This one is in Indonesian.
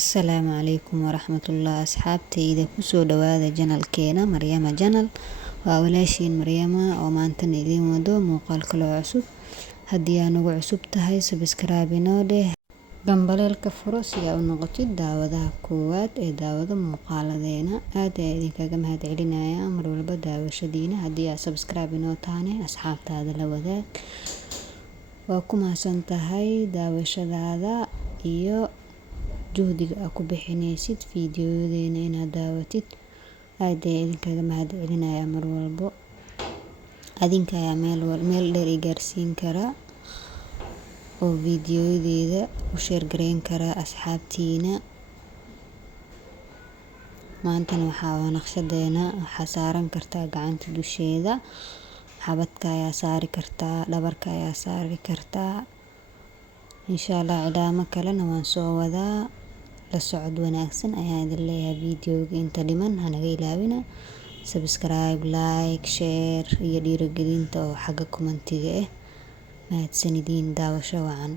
Assalaamu calaykum waraxmatullaah asxaabtayda kusoo dhawaada janalkeena Maryama janal. Waa walaashiin Maryama oo maantana idiin wado muuqaal kale oo cusub. Haddii aad nagu cusub tahay subscribe inoo dheh, gambaleelka furo si aad u noqotid daawadaha koowaad ee daawada muuqaaladeena. Aad ayaan idinkaga mahadcelinayaa mar walba daawashadiina. Haddii aad subscribe inoo tahane asxaabtaada la wadaag. Waa ku mahadsantahay daawashadaada iyo juhdiga aad ku bixinaysid fiidiyodeena inaad daawatid. Aad ayaan idinkaga mahadcelinayaa mar walbo. Adinka ayaa meel dheer i gaarsiin kara oo fiidiyodeeda u share gareyn kara asxaabtiina. Maantana waxaa naqshadeena waxaa saaran kartaa gacanta dusheeda, xabadka ayaa saari kartaa, dhabarka ayaa saari kartaa. Inshallah cilaamo kalena waan soo wadaa. La socod wanaagsan ayaan idin leeyahay. Fiidiyowga inta dhiman hanaga ilaawina subscribe, like, share iyo dhiirigelinta oo xagga commentiga mahadsanidin. Daawasho wacan.